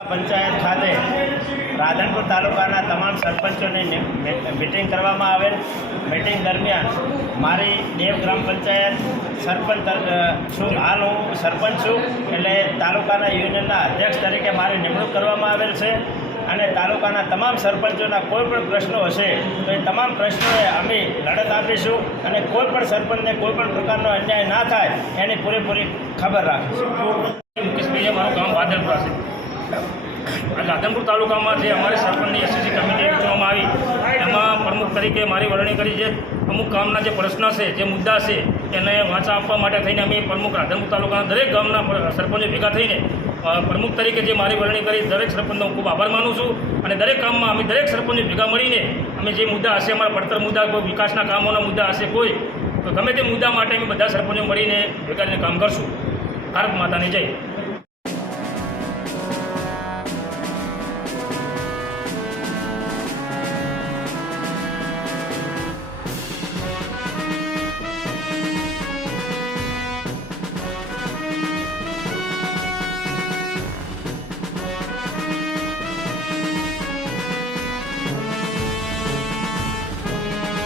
પંચાયત ખાતે રાધનપુર તાલુકાના તમામ સરપંચોની મિટિંગ કરવામાં આવેલ. મિટિંગ દરમિયાન મારી દેવ ગ્રામ પંચાયત સરપંચ છું. હાલ હું સરપંચ છું. એટલે તાલુકાના યુનિયનના અધ્યક્ષ તરીકે મારી નિમણૂક કરવામાં આવેલ છે. અને તાલુકાના તમામ સરપંચોના કોઈ પણ પ્રશ્નો હશે તો એ તમામ પ્રશ્નોએ અમે લડત આપીશું અને કોઈ પણ સરપંચને કોઈ પણ પ્રકારનો અન્યાય ના થાય એની પૂરેપૂરી ખબર રાખીશું મુકેશભાઈ મારું ગામ વાદળપુરા છે આ રાધનપુર તાલુકામાં જે અમારી સરપંચની એસએસસી કમિટી રચવામાં આવી, એમાં પ્રમુખ તરીકે મારી વરણી કરી છે. અમુક ગામના જે પ્રશ્ન છે, જે મુદ્દા છે, એને વાંચા આપવા માટે થઈને અમે પ્રમુખ રાધનપુર તાલુકાના દરેક ગામના સરપંચો ભેગા થઈને પ્રમુખ તરીકે જે મારી વરણી કરી, દરેક સરપંચનો હું ખૂબ આભાર માનું છું. અને દરેક કામમાં અમે દરેક સરપંચો ભેગા મળીને અમે જે મુદ્દા હશે, અમારા પડતર મુદ્દા, કોઈ વિકાસના કામોના મુદ્દા હશે, કોઈ, તો ગમે તે મુદ્દા માટે અમે બધા સરપંચો મળીને ભેગા કામ કરશું. ભારત માતાની જય.